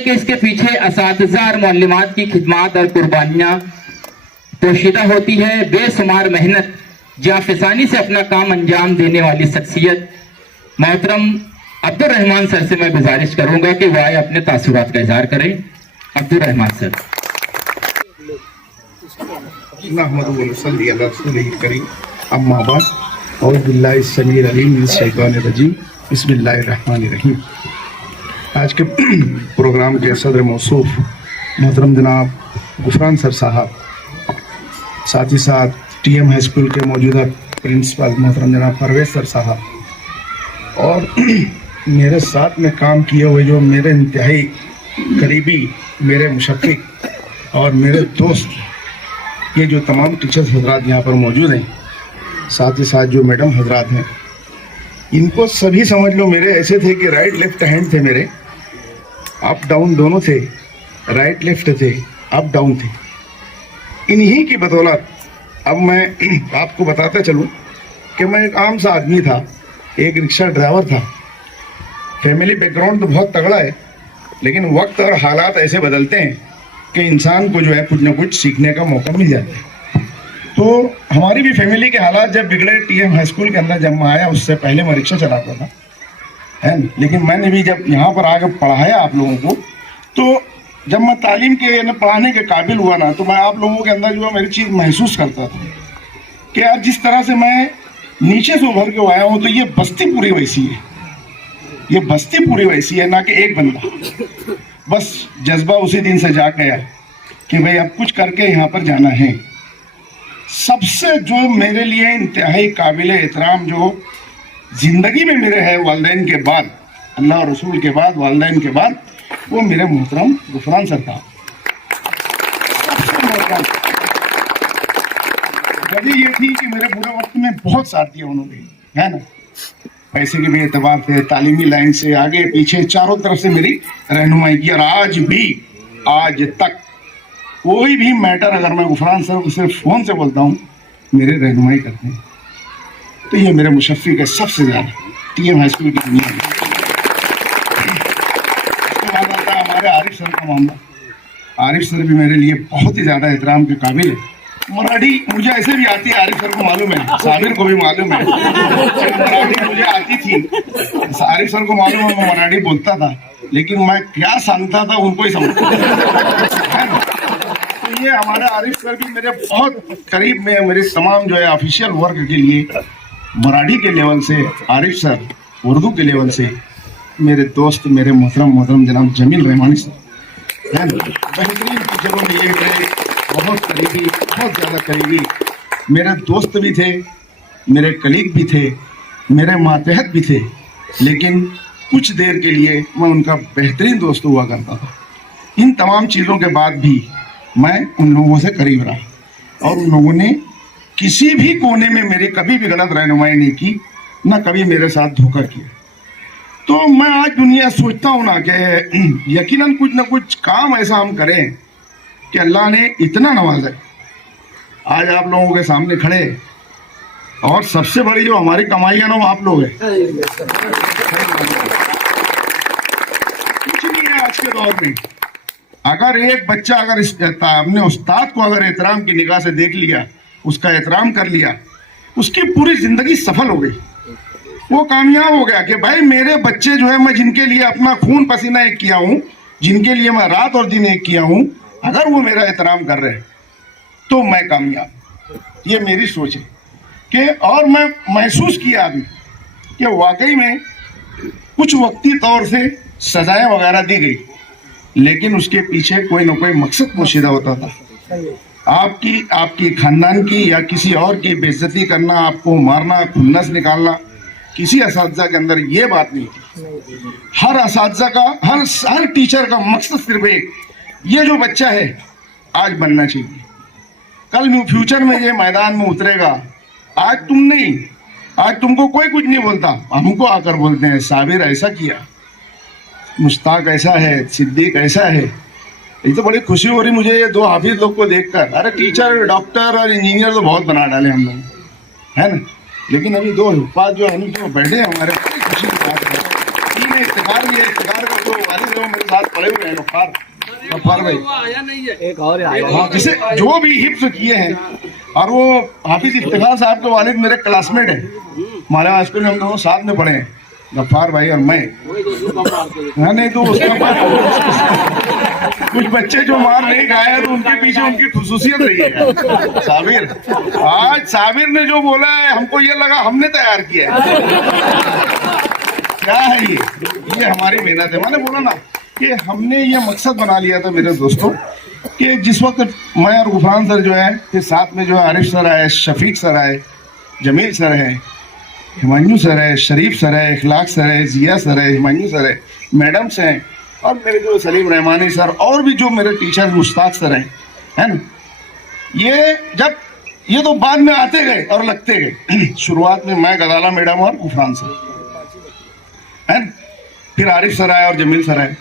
कि इसके पीछे असातिज़ा और मुअल्लिमात की खिदमात और कुर्बानियाँ पोशीदा होती है। बेशुमार मेहनत जाफिसानी से अपना काम अंजाम देने वाली शख्सियत मोहतरम अब्दुल रहमान सर से मैं गुजारिश करूंगा कि वह अपने तासुरात का इजहार करें। अब्दुल रहमान सर। बिस्मिल्लाहिर्रहमानिर्रहीम। आज के प्रोग्राम के सदर मौसूफ मोहतरम जनाब गुफरान सर साहब, साथ ही साथ टीएम हाई स्कूल के मौजूदा प्रिंसिपल मोहतरम जनाब परवेज सर साहब, और मेरे साथ में काम किए हुए जो मेरे इंतहाई करीबी मेरे मुशफ़िक और मेरे दोस्त, ये जो तमाम टीचर्स हजरात यहाँ पर मौजूद हैं, साथ ही साथ जो मैडम हजरात हैं, इनको सभी समझ लो मेरे ऐसे थे कि राइट लेफ्ट हैंड थे मेरे, अप डाउन दोनों थे, राइट लेफ्ट थे, अप डाउन थे। इन्हीं की बदौलत अब मैं आपको बताता चलूँ कि मैं एक आम सा आदमी था, एक रिक्शा ड्राइवर था। फैमिली बैकग्राउंड तो बहुत तगड़ा है, लेकिन वक्त और हालात ऐसे बदलते हैं कि इंसान को जो है कुछ न कुछ सीखने का मौका मिल जाता है। तो हमारी भी फैमिली के हालात जब बिगड़े, टीएम हाई स्कूल के अंदर जब मैं आया, उससे पहले मैं रिक्शा चलाता था, है न? लेकिन मैंने भी जब यहाँ पर आकर पढ़ाया आप लोगों को, तो जब मैं तालीम के पढ़ाने के काबिल हुआ ना, तो मैं आप लोगों के अंदर जो है मेरी चीज़ महसूस करता था कि यार जिस तरह से मैं नीचे से उभर के आया हूँ, तो ये बस्ती पूरी वैसी है, ये बस्ती पूरी वैसी है, ना कि एक बंदा। बस जज्बा उसी दिन से जाग गया कि भाई अब कुछ करके यहाँ पर जाना है। सबसे जो मेरे लिए इंतहाई काबिल एहतराम जो ज़िंदगी में मेरे है वालिदैन के बाद, अल्लाह और रसूल के बाद, वालिदैन के बाद, वो मेरे मोहतरम गुफरान सर था। सबसे मोहतरम वजह ये थी कि मेरे बुरे वक्त में बहुत साथ दिया उन्होंने, है ना? पैसे के भी एतबार से, तालीमी लाइन से, आगे पीछे चारों तरफ से मेरी रहनुमाई की। और आज भी, आज तक कोई भी मैटर अगर मैं गुफरान सर को सिर्फ फ़ोन से बोलता हूँ, मेरे रहनुमाई करते हैं। तो ये मेरे मुशफ़िक है सबसे ज़्यादा टीएम हाई स्कूल की दुनिया में। उसके बाद आता है हमारे आरिफ सर का मामला। आरिफ सर भी मेरे लिए बहुत ही ज़्यादा एहतराम के काबिल है। मराठी मुझे ऐसे भी आती है, आरिफ सर को मालूम है, साबिर को भी मालूम है, मराठी मुझे आती थी। आरिफ सर को मालूम है मैं मराठी बोलता था, लेकिन मैं क्या सांगता था उनको ही समझता था। तो ये हमारे आरिफ सर भी मेरे बहुत करीब में, मेरे तमाम जो है ऑफिशियल वर्क के लिए मराठी के लेवल से आरिफ सर, उर्दू के लेवल से मेरे दोस्त, मेरे मोहतरम जनाब जमील रहमानी सर, है ना? बेहतरीन टीचरों में ये मेरे बहुत करीबी, बहुत ज़्यादा करीबी मेरे दोस्त भी थे, मेरे कलीग भी थे, मेरे मातहत भी थे, लेकिन कुछ देर के लिए मैं उनका बेहतरीन दोस्त हुआ करता था। इन तमाम चीज़ों के बाद भी मैं उन लोगों से करीब रहा, और उन लोगों ने किसी भी कोने में मेरी कभी भी गलत रहनुमाई नहीं की, ना कभी मेरे साथ धोखा किया। तो मैं आज दुनिया सोचता हूँ ना कि यकीनन कुछ ना कुछ काम ऐसा हम करें कि अल्लाह ने इतना नवाजा है, आज आप लोगों के सामने खड़े, और सबसे बड़ी जो हमारी कमाई है ना वो आप लोग हैं। कुछ नहीं है आज के दौर में। अगर एक बच्चा अगर अपने उस्ताद को अगर एहतराम की निगाह से देख लिया, उसका एहतराम कर लिया, उसकी पूरी जिंदगी सफल हो गई, वो कामयाब हो गया कि भाई मेरे बच्चे जो है, मैं जिनके लिए अपना खून पसीना एक किया हूँ, जिनके लिए मैं रात और दिन एक किया हूँ, अगर वो मेरा एहतराम कर रहे हैं तो मैं कामयाब। ये मेरी सोच है कि, और मैं महसूस किया अभी कि वाकई में कुछ वक्ती तौर से सजाएं वगैरह दी गई, लेकिन उसके पीछे कोई ना कोई मकसद पोशीदा होता था। आपकी खानदान की या किसी और की बेइज्जती करना, आपको मारना, खुन्नस निकालना, किसी असातिज़ा के अंदर ये बात नहीं थी। हर असातिज़ा का, हर टीचर का मकसद सिर्फ एक, ये जो बच्चा है आज बनना चाहिए, कल फ्यूचर में ये मैदान में उतरेगा। आज तुम नहीं, आज तुमको कोई कुछ नहीं बोलता, हमको आकर बोलते हैं साबिर ऐसा किया, मुश्ताक ऐसा है, सिद्दीक ऐसा है। ये तो बड़ी खुशी हो रही मुझे ये दो हाफिज लोग को देखकर। अरे टीचर, डॉक्टर और इंजीनियर तो बहुत बना डाले हम लोग, है ना? लेकिन अभी दो हुफ़ाज़ जो है जो बैठे हमारे, बड़ी खुशी की बात है। इफ्तिखार भी है, इफ्तिखार का जो वालिद है वो मेरे साथ पढ़े हुए हैं, गफ्फार भाई। एक और आया हाँ, जिसे जो भी हिफ्ज किए हैं, और वो हाफिज इफ्तिखार साहब के वालिद मेरे क्लासमेट है, हमारे हाई स्कूल में हम दोनों साथ में पढ़े हैं, गफ्फार भाई और मैं। हाँ, नहीं तो उसका कुछ बच्चे जो मार नहीं खाए हैं तो उनके पीछे उनकी खुसूसियत रही है। साबिर, आज साबिर ने जो बोला है हमको ये लगा हमने तैयार किया है। क्या है ये हमारी मेहनत है। मैंने बोला ना कि हमने ये मकसद बना लिया था मेरे दोस्तों कि जिस वक्त मैं और गुफरान सर जो है, फिर साथ में जो है आरिफ सर आए, शफीक सर आए, जमील सर है, हिमांशु सर है, शरीफ सर है, इखलाक सर है, जिया सर है, हिमांशु सर है, मैडम्स हैं, और मेरे जो सलीम रहमानी सर और भी जो मेरे टीचर मुश्ताक सर हैं, है ना। ये तो बाद में आते गए और लगते गए। शुरुआत में मैं, गदाला मैडम और गुफरान सर, है ना, फिर आरिफ सर आए और जमील सर आए।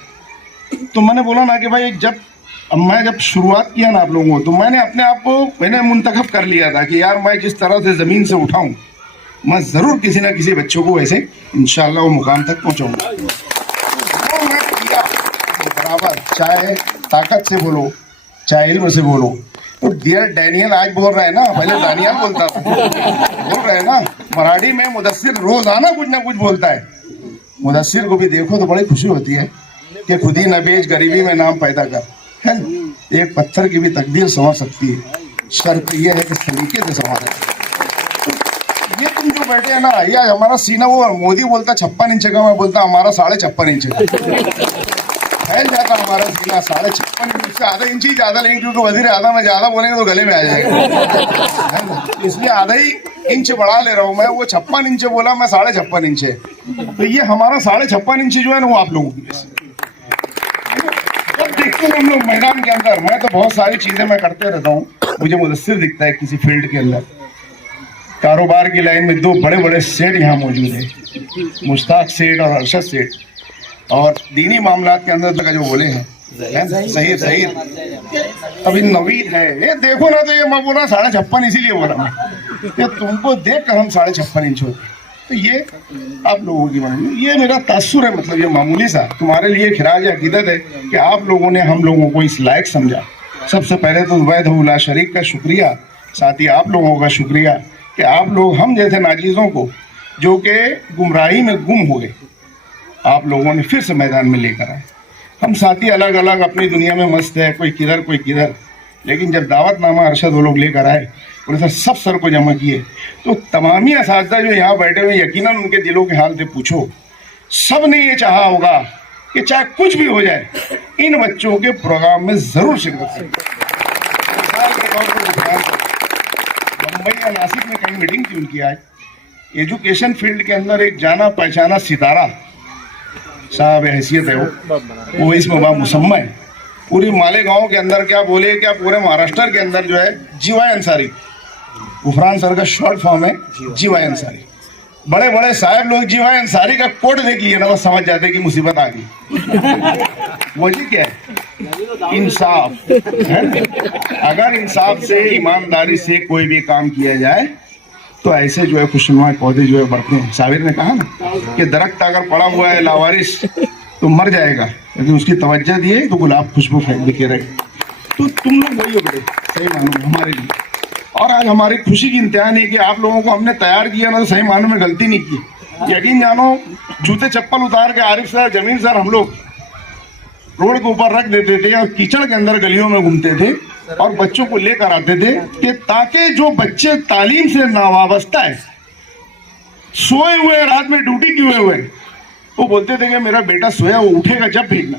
तो मैंने बोला ना कि भाई मैं जब शुरुआत किया ना आप लोगों को, तो मैंने अपने आप को मुंतखब कर लिया था कि यार मैं जिस तरह से जमीन से उठाऊं, मैं जरूर किसी ना किसी बच्चों को ऐसे इंशाल्लाह वो मुकाम तक पहुंचाऊंगा। वो मैं किया बराबर, चाहे ताकत से बोलो, चाहे इल्म से बोलो। तो डियर डैनियल आज बोल रहे हैं ना, पहले दानियल बोलता था, बोल रहे हैं ना। मराठी में मुदस्सिर रोजाना कुछ ना कुछ बोलता है। मुदस्सिर को भी देखो तो बड़ी खुशी होती है कि खुद ही न बेच गरीबी में नाम पैदा कर, है ना। एक पत्थर की भी तकदीर संवर सकती है, शर्त यह है कि सलीके से संवारे। ये तुम जो बैठे हैं ना, ये हमारा सीना, वो मोदी बोलता 56 इंच का, मैं बोलता हमारा 56.5 इंच का फैल जाता हमारा सीना। 56.5 इंच से आधा इंच ही ज्यादा लेंगे, क्योंकि वजीर आधा में ज्यादा बोलेंगे तो गले में आ जाएगा, इसलिए आधा ही इंच बढ़ा ले रहा हूँ मैं। वो 56 इंच बोला, मैं 56.5 इंच है। तो ये हमारा 56.5 इंच जो है ना, वो आप लोगों की वजह से। जब देखते हैं हम लोग मैदान के अंदर, मैं तो बहुत सारी चीजें मैं करते रहता हूँ, मुझे मुदस्सिर दिखता है किसी फील्ड के अंदर। कारोबार की लाइन में 2 बड़े बड़े सेठ यहाँ मौजूद है, मुश्ताक सेठ और अरशद सेठ। और दीनी मामलात के अंदर का जो बोले हैं, सही अभी नवीद है। ये देखो ना, तो ये मैं बोला 56.5 इसीलिए बोला मैं कि तुमको देख कर हम 56.5 इंच होते। तो ये आप लोगों की मानी, ये मेरा तासुर है, मतलब ये मामूली सा तुम्हारे लिए खिराज अकीदत है कि आप लोगों ने हम लोगों को इस लायक समझा। सबसे पहले तो वैधुल्ला शरीक का शुक्रिया, साथ ही आप लोगों का शुक्रिया कि आप लोग हम जैसे नाजीज़ों को जो कि गुमराही में गुम हो गए, आप लोगों ने फिर से मैदान में लेकर आए। हम साथी अलग अलग अपनी दुनिया में मस्त है, कोई किधर कोई किधर, लेकिन जब दावतनामा अरशद वो लोग लेकर आए, उन्होंने सब सर को जमा किए, तो तमामी असातिज़ा जो यहाँ बैठे हुए, यकीनन उनके दिलों के हाल से पूछो, सब ने ये चाहा होगा कि चाहे कुछ भी हो जाए, इन बच्चों के प्रोग्राम में ज़रूर शिरकत करें। मिसाल के तौर पर मुंबई या नासिक में कहीं मीटिंग थी उनकी आज, एजुकेशन फील्ड के अंदर एक जाना पहचाना सितारा साहब हैसियत है, वो इसमें बा मुसम्मा है। पूरी मालेगांव के अंदर क्या बोले, क्या पूरे महाराष्ट्र के अंदर जो है जीवाई अंसारी, गुफरान सर का शॉर्ट फॉर्म है जीवाई अंसारी। बड़े बड़े साहब लोग जीवाई अंसारी का कोट देख लिए ना, बस समझ जाते कि मुसीबत आ गई। वही क्या है, इंसाफ है। अगर इंसाफ से, ईमानदारी से कोई भी काम किया जाए तो ऐसे जो है खुशनुमा पौधे जो है बढ़ते हैं। साबिर ने कहा ना कि दरख्त अगर पड़ा हुआ है लावारिस तो मर जाएगा, लेकिन उसकी तवज्जो दिए तो गुलाब खुशबू बिखेरेगा। तो तुम लोग वही हो बड़े सही मानो हमारे लिए। और आज हमारी खुशी की इंतहा नहीं कि आप लोगों को हमने तैयार किया ना, तो सही मानो में गलती नहीं की। यकीन जानो, जूते चप्पल उतार के आरिफ सर, जमीन सर, हम लोग रोड के ऊपर रख देते थे और कीचड़ के अंदर गलियों में घूमते थे और बच्चों को लेकर आते थे कि ताकि जो बच्चे तालीम से नावाबस्ता है, सोए हुए रात में ड्यूटी किए हुए, वो बोलते थे कि मेरा बेटा सोया, वो उठेगा जब भेजना।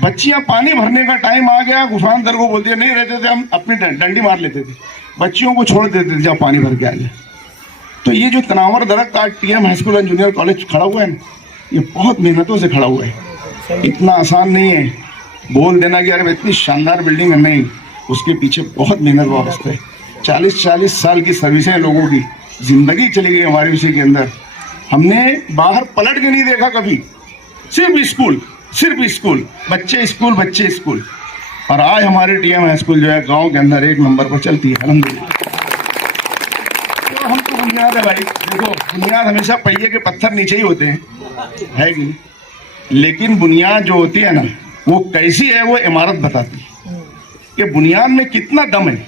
बच्चियां पानी भरने का टाइम आ गया, गुफरान सर को बोलते नहीं रहते थे, हम अपनी डंडी मार लेते थे, बच्चियों को छोड़ देते थे जब पानी भर के आ जाए। तो ये जो तनावर दरख्त आज TM high school and junior college खड़ा हुआ है, ये बहुत मेहनतों से खड़ा हुआ है। इतना आसान नहीं है बोल देना कि यार इतनी शानदार बिल्डिंग है, नहीं, उसके पीछे बहुत मेहनत वाबस्ता है। 40-40 साल की सर्विसें लोगों की, जिंदगी चली गई हमारे विषय के अंदर। हमने बाहर पलट के नहीं देखा कभी, सिर्फ स्कूल, बच्चे स्कूल। और आज हमारे टीएम हाई स्कूल जो है गांव के अंदर 1 नंबर पर चलती है, अल्हम्दुलिल्लाह। तो हम तो बुनियाद है भाई, देखो बुनियाद हमेशा पहिए के पत्थर नीचे ही होते हैं, है कि नहीं। लेकिन बुनियाद जो होती है ना, वो कैसी है वो इमारत बताती है कि बुनियाद में कितना दम है।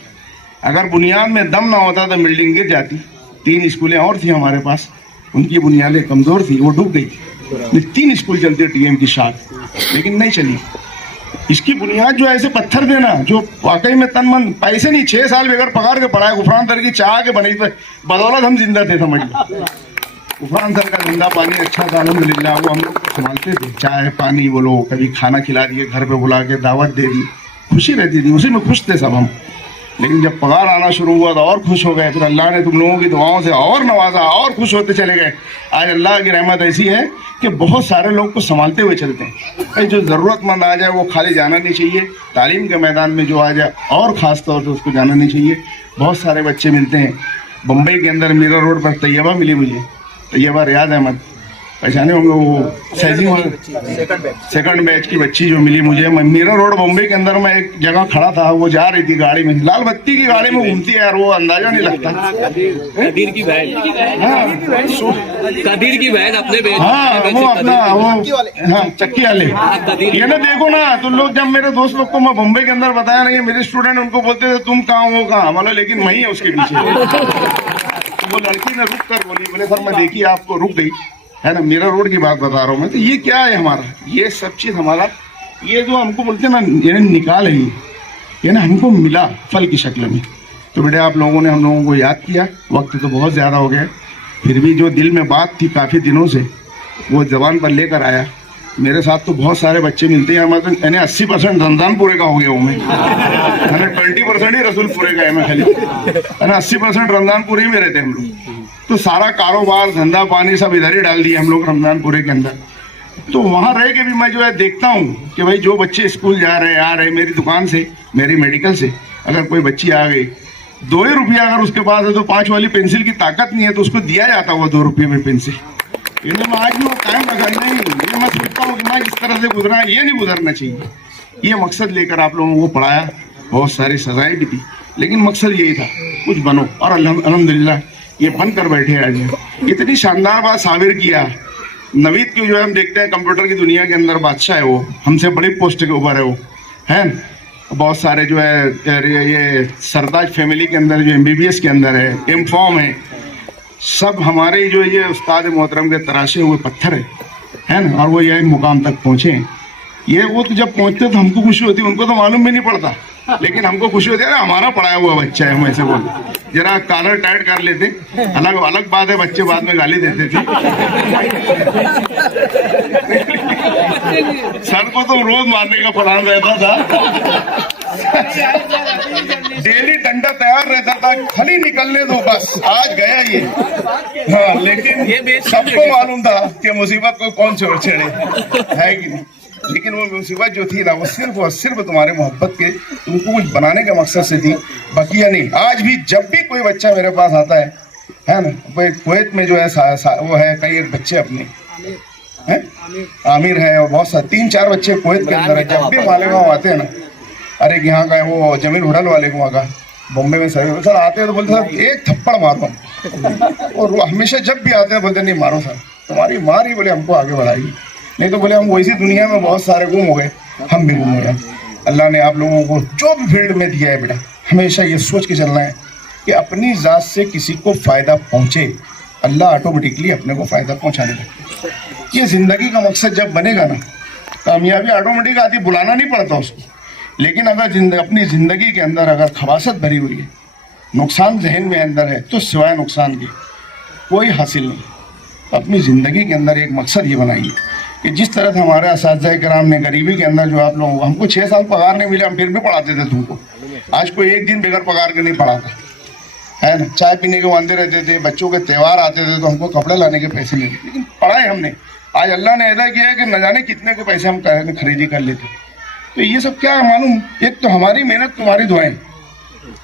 अगर बुनियाद में दम ना होता तो बिल्डिंग गिर जाती। 3 स्कूलें और थी हमारे पास, उनकी बुनियादें कमजोर थी, वो डूब गई। 3 स्कूल चलते टीएम की साथ, लेकिन नहीं चली। इसकी बुनियाद जो ऐसे पत्थर देना, जो वाकई में तन मन, पैसे नहीं, 6 साल बगैर पगार के पढ़ाए, गुफरान सर की चाह के बनी, तो बदौलत हम जिंदा थे, समझ लो। गुफरान सर का जिंदा पानी अच्छा था, अल्हम्दुलिल्लाह, वो हम लोग संभालते थे। चाय पानी बोलो, कभी खाना खिला दिए, घर पे बुला के दावत दे दी, खुशी रहती थी, उसी में खुश थे सब हम। लेकिन जब पगार आना शुरू हुआ तो और खुश हो गए। फिर अल्लाह ने तुम लोगों की दुआओं से और नवाजा, और खुश होते चले गए। आज अल्लाह की रहमत ऐसी है कि बहुत सारे लोग को संभालते हुए चलते हैं। भाई जो ज़रूरतमंद आ जाए वो खाली जाना नहीं चाहिए, तालीम के मैदान में जो आ जाए और ख़ास तौर से उसको जाना नहीं चाहिए। बहुत सारे बच्चे मिलते हैं बम्बई के अंदर, मीरा रोड पर तैयबा मिली मुझे, तैयबा रियाज अहमद, पहचाने होंगे, वो सेकंड बैच की बच्ची जो मिली मुझे। मीरा रोड बम्बई के अंदर मैं एक जगह खड़ा था, वो जा रही थी गाड़ी में, लाल बत्ती की गाड़ी में घूमती है यार, वो अंदाजा नहीं लगता। कदीर की बहन, कदीर की बहन अपने बेच, हाँ वो अपना वो हाँ चक्की वाले, ये ना देखो ना तुम लोग। जब मेरे दोस्त लोग को मैं बम्बई के अंदर बताया ना, ये मेरे स्टूडेंट, उनको बोलते थे तुम कहाँ हो, कहाँ, मतलब लेकिन वही है उसके पीछे। वो लड़की ने रुक कर बोली, बोले सर मैं देखी आपको, रुक गई है ना। मीरा रोड की बात बता रहा हूँ मैं। तो ये क्या है हमारा, ये सब चीज हमारा, ये जो हमको बोलते हैं ना, ये निकाल है, ये ना हमको मिला फल की शक्ल में। तो बेटे आप लोगों ने हम लोगों को याद किया, वक्त तो बहुत ज़्यादा हो गया, फिर भी जो दिल में बात थी काफ़ी दिनों से, वो जबान पर लेकर आया। मेरे साथ तो बहुत सारे बच्चे मिलते हैं, मतलब यानी 80% रमजान पूरे का हो गया हूँ मैं, 20% ही रसूल पूरे का है मैं खाली, है ना। 80% रमजान पूरे ही में रहते हैं हम लोग। तो सारा कारोबार धंधा पानी सब इधर ही डाल दिया हम लोग रमजान पूरे के अंदर। तो वहाँ रह के भी मैं जो है देखता हूँ कि भाई जो बच्चे स्कूल जा रहे हैं, आ रहे, मेरी दुकान से, मेरी मेडिकल से अगर कोई बच्ची आ गई, 2 ही रुपया अगर उसके पास है, तो 5 वाली पेंसिल की ताकत नहीं है तो उसको दिया जाता हुआ 2 रुपये में पेंसिल। इन्हें मैं आज भी वो कायम रखा नहीं, ये मैं सोचता हूँ कि मैं जिस तरह से गुजरा, ये नहीं गुजरना चाहिए। ये मकसद लेकर आप लोगों को पढ़ाया, बहुत सारी सजाएं भी दी, लेकिन मकसद यही था कुछ बनो, और अल्हम्दुलिल्लाह ये बनकर बैठे आज। इतनी शानदार बात साबिर किया। नवीद की जो है हम देखते हैं कंप्यूटर की दुनिया के अंदर बादशाह है, वो हमसे बड़ी पोस्ट के ऊपर है, वो है। बहुत सारे जो है ये सरताज फैमिली के अंदर जो MBBS के अंदर है, M.Pharm है, सब हमारे जो ये उस्ताद मोहतरम के तराशे हुए पत्थर है ना। और वो ये मुकाम तक पहुँचे। ये वो तो जब पहुँचते तो हमको खुशी होती, उनको तो मालूम भी नहीं पड़ता, लेकिन हमको खुशी होती है, अरे हमारा पढ़ाया हुआ बच्चा है। हम ऐसे बोलते, जरा कॉलर टाइट कर लेते, अलग बात है, बच्चे बाद में गाली देते थे। सर को तो रोज मारने का प्लान रहता था, डेली डंडा तैयार रहता था, खाली निकलने दो बस, आज गया ये। हाँ, लेकिन सबको मालूम था कि मुसीबत को कौन छोड़ छेड़े, है कि नहीं। लेकिन वो मुसीबत जो थी ना, वो सिर्फ और सिर्फ तुम्हारे मोहब्बत के, तुमको कुछ बनाने के मकसद से थी, बकिया नहीं। आज भी जब भी कोई बच्चा मेरे पास आता है ना, कुवैत में जो है वो है कई एक बच्चे अपने हैं, आमिर है, और बहुत सारे 3-4 बच्चे कुवैत के अंदर है। जब भी मालेगांव आते हैं ना, अरे यहाँ का वो जमीन होटल वाले को वहाँ का बॉम्बे में सर आते हैं तो बोलते सर एक थप्पड़ मारो, और वो हमेशा जब भी आते हैं बोलते नहीं मारो सर, तुम्हारी मार ही बोले हमको आगे बढ़ाएगी, नहीं तो बोले हम वैसी दुनिया में बहुत सारे गुम हो गए, हम भी गुम हो गए। अल्लाह ने आप लोगों को जो भी फील्ड में दिया है बेटा, हमेशा ये सोच के चलना है कि अपनी ज़ात से किसी को फ़ायदा पहुँचे, अल्लाह ऑटोमेटिकली अपने को फ़ायदा पहुँचाने लगे। ये ज़िंदगी का मकसद जब बनेगा ना, कामयाबी ऑटोमेटिक आती, बुलाना नहीं पड़ता उसको। लेकिन अगर अपनी ज़िंदगी के अंदर अगर खबासत भरी हुई है, नुकसान जहन में अंदर है, तो सिवाय नुकसान के कोई हासिल नहीं। अपनी ज़िंदगी के अंदर एक मकसद ये बनाइए कि जिस तरह से हमारे असातिज़ा कराम ने गरीबी के अंदर जो आप लोगों को, हमको 6 साल पगार नहीं मिला, हम फिर भी पढ़ाते थे तुमको। आज कोई एक दिन बगैर पगार के नहीं पढ़ाता है ना। चाय पीने के वांदे रहते थे, बच्चों के त्यौहार आते थे तो हमको कपड़े लाने के पैसे मिलते, लेकिन पढ़ाए हमने। आज अल्लाह ने ऐसा किया है कि न जाने कितने के पैसे हम खरीदी कर लेते। तो ये सब क्या है मालूम, एक तो हमारी मेहनत, तुम्हारी दुआएं,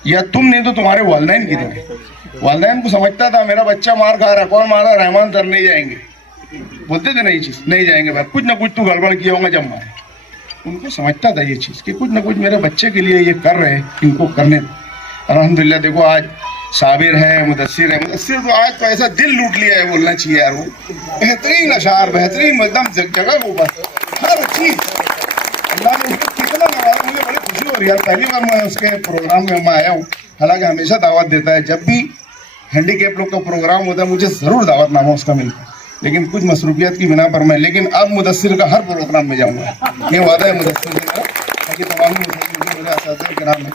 या तुम नहीं तो तुम्हारे वालिदैन की दुआएं। वालिदैन को समझता था मेरा बच्चा मार खा रहा, कौन मारा, रहमान सर नहीं जाएंगे, बोलते थे नहीं चीज नहीं जाएंगे भाई, कुछ ना कुछ तो गड़बड़ किया होगा जब मारे। उनको समझता था ये चीज़ कि कुछ ना कुछ मेरे बच्चे के लिए ये कर रहे हैं, इनको करने दो। अल्हम्दुलिल्लाह देखो आज साबिर है, मुदस्सिर है। मुदस्सिर तो आज तो ऐसा दिल लूट लिया है, बोलना चाहिए यार। वो बेहतरीन अशार, बेहतरीन एकदम जगह वो बस हर चीज अल्लाह ने उसको कितना नवाजा। मुझे बड़ी खुशी हो रही है, पहली बार मैं उसके प्रोग्राम में मैं आया हूँ। हालांकि हमेशा दावत देता है, जब भी हैंडीकैप लोग का प्रोग्राम होता है मुझे ज़रूर दावतनामा उसका मिलता है, लेकिन कुछ मसरूफियत की बिना पर मैं, लेकिन अब मुदस्सिर का हर प्रोग्राम में जाऊँगा, ये वादा है मुदस्सिर का। ताकि तमाम मेरे असातिज़ा किराम हैं,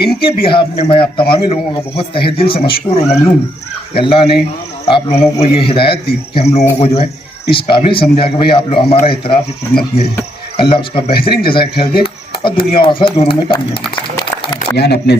इनके बिहाफ में मैं आप तमामी लोगों का बहुत तहे दिल से मशकूर और ममनून हूँ कि अल्लाह ने आप लोगों को ये हिदायत दी कि हम लोगों को जो है इस काबिल समझा कि भाई आप लोग हमारा इतराफ़ की खिदमत किए। अल्लाह उसका बेहतरीन जज़ाए खैर दे और दुनिया और आखिरत दोनों में कामयाबी। यान अपने